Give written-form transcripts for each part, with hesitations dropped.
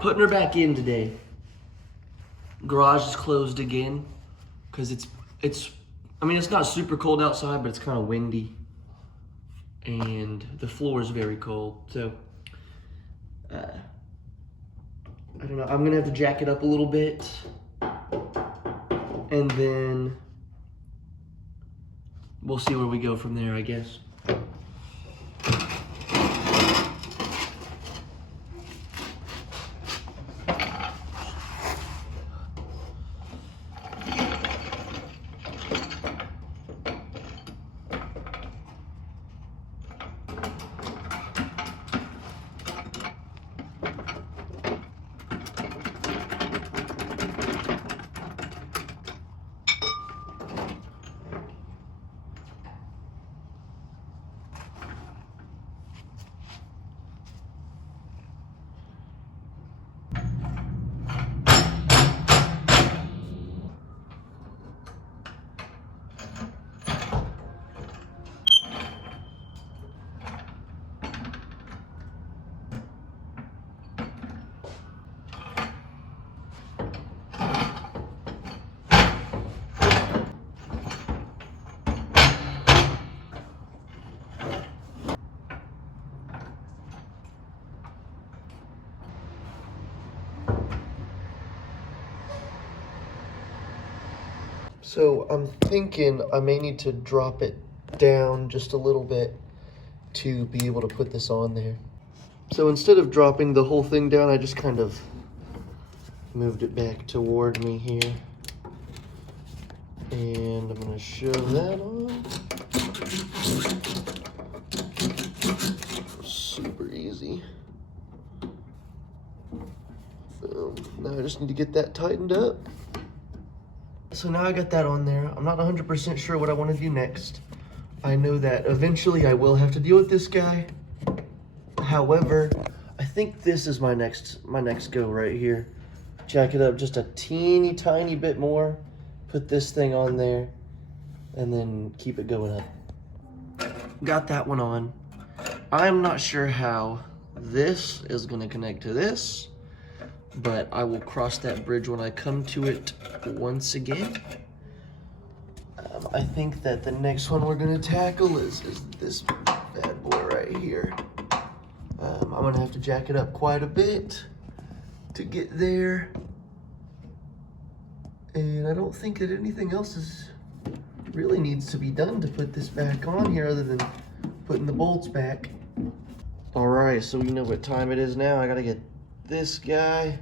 Putting her back in today. Garage is closed again because I mean, it's not super cold outside, but it's kind of windy. And the floor is very cold. So, I don't know. I'm going to have to jack it up a little bit. And then we'll see where we go from there, I guess. So I'm thinking I may need to drop it down just a little bit to be able to put this on there. So instead of dropping the whole thing down, I just kind of moved it back toward me here. And I'm gonna shove that on. Super easy. Boom. Now I just need to get that tightened up. So now I got that on there. I'm not 100% sure what I want to do next. I know that eventually I will have to deal with this guy. However, I think this is my next go right here. Jack it up just a teeny tiny bit more. Put this thing on there and then keep it going up. Got that one on. I'm not sure how this is going to connect to this, but I will cross that bridge when I come to it once again. I think that the next one we're gonna tackle is this bad boy right here. I'm gonna have to jack it up quite a bit to get there. And I don't think that anything else really needs to be done to put this back on here other than putting the bolts back. All right, so we know what time it is now. I gotta get this guy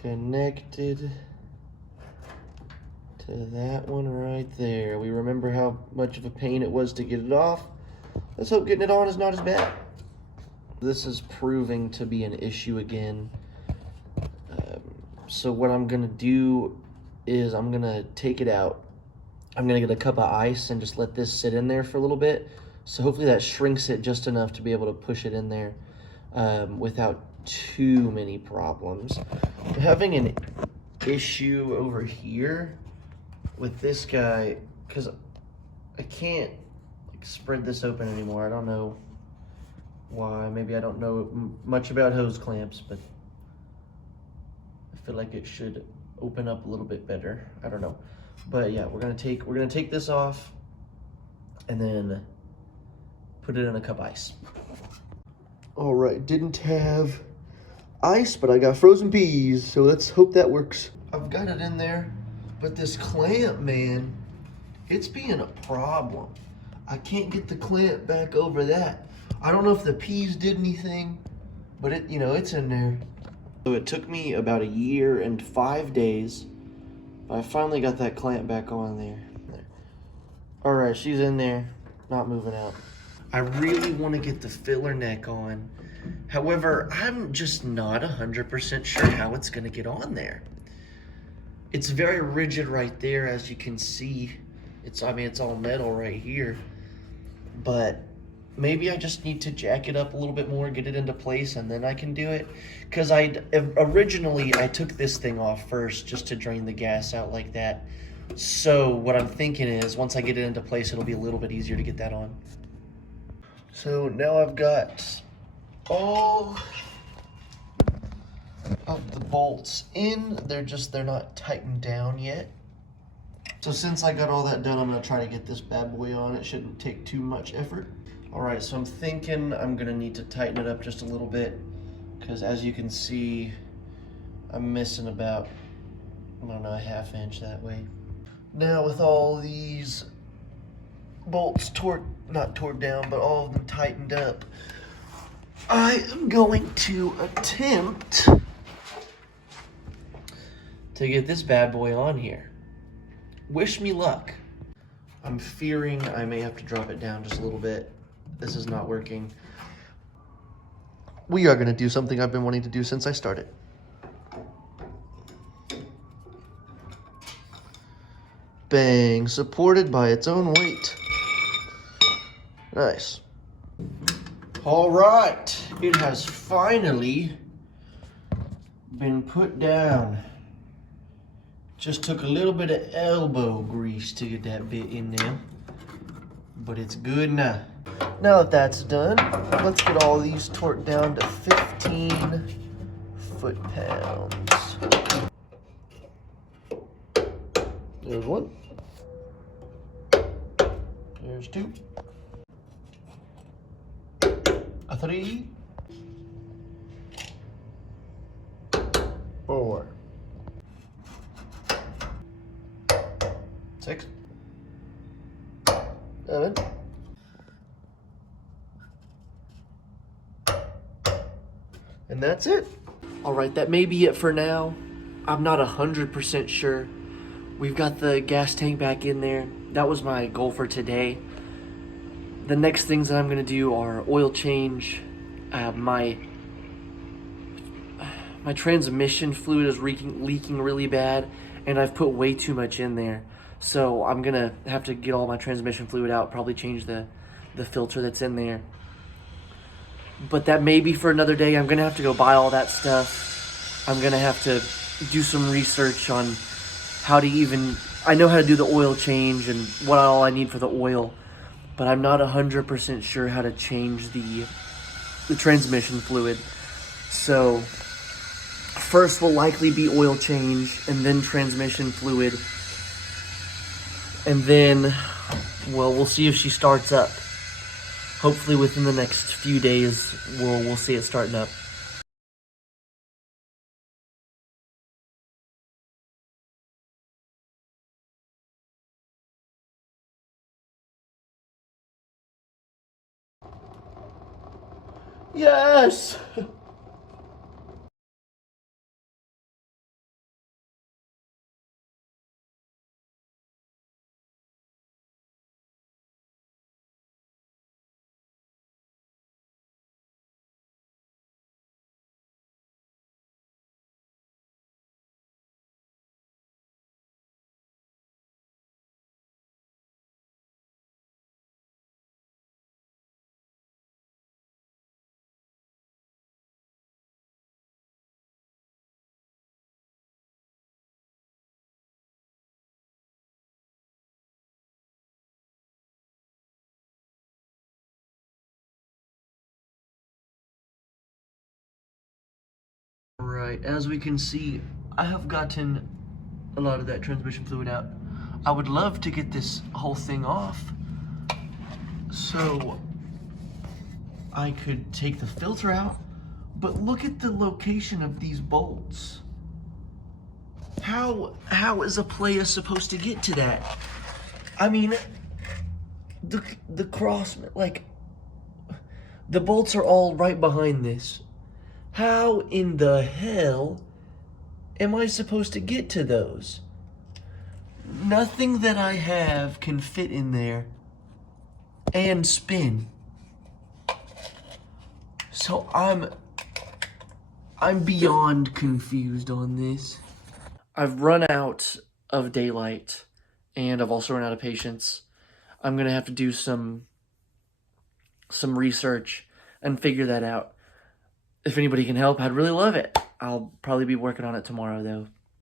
connected to that one right there. We remember how much of a pain it was to get it off. Let's hope getting it on is not as bad. This is proving to be an issue again. So what I'm gonna do is I'm gonna take it out. I'm gonna get a cup of ice and just let this sit in there for a little bit. So hopefully that shrinks it just enough to be able to push it in there without too many problems. I'm having an issue over here with this guy because I can't spread this open anymore. I don't know why. Maybe I don't know much about hose clamps, but I feel like it should open up a little bit better. I don't know, but yeah, we're gonna take this off and then put it in a cup of ice. All right, didn't have ice, but I got frozen peas, so let's hope that works. I've got it in there, but this clamp, man, it's being a problem. I can't get the clamp back over that. I don't know if the peas did anything, but it, it's in there. So it took me about 1 year and 5 days, but I finally got that clamp back on there. All right, she's in there, not moving out. I really want to get the filler neck on. However, I'm just not 100% sure how it's going to get on there. It's very rigid right there, as you can see. It's all metal right here. But maybe I just need to jack it up a little bit more, get it into place, and then I can do it. Because originally I took this thing off first just to drain the gas out like that. So what I'm thinking is once I get it into place, it'll be a little bit easier to get that on. So now I've got all of the bolts in. They're not tightened down yet. So since I got all that done, I'm gonna try to get this bad boy on. It shouldn't take too much effort. All right, so I'm thinking I'm gonna need to tighten it up just a little bit, because as you can see, I'm missing about, I don't know, a ½ inch that way. Now with all these bolts not torqued down, but all of them tightened up, I am going to attempt to get this bad boy on here. Wish me luck. I'm fearing I may have to drop it down just a little bit. This is not working. We are gonna do something I've been wanting to do since I started. Bang, supported by its own weight. Nice. All right, it has finally been put down. Just took a little bit of elbow grease to get that bit in there, but it's good now. Now that that's done, let's get all these torqued down to 15 foot-pounds. There's one. There's two. A 3. 4. 6. 7. And that's it. All right, that may be it for now. I'm not 100% sure. We've got the gas tank back in there. That was my goal for today. The next things that I'm gonna do are oil change. My transmission fluid is leaking really bad, and I've put way too much in there. So I'm gonna have to get all my transmission fluid out, probably change the filter that's in there. But that may be for another day. I'm gonna have to go buy all that stuff. I'm gonna have to do some research on how to even, I know how to do the oil change and what all I need for the oil, but I'm not 100% sure how to change the transmission fluid. So first will likely be oil change, and then transmission fluid, and then, well, we'll see if she starts up. Hopefully within the next few days, we'll see it starting up. Yes! Right, as we can see, I have gotten a lot of that transmission fluid out. I would love to get this whole thing off so I could take the filter out, but look at the location of these bolts. How is a player supposed to get to that? I mean, the cross, like, the bolts are all right behind this. How in the hell am I supposed to get to those? Nothing that I have can fit in there and spin. So I'm beyond confused on this. I've run out of daylight, and I've also run out of patience. I'm gonna have to do some research and figure that out. If anybody can help, I'd really love it. I'll probably be working on it tomorrow, though.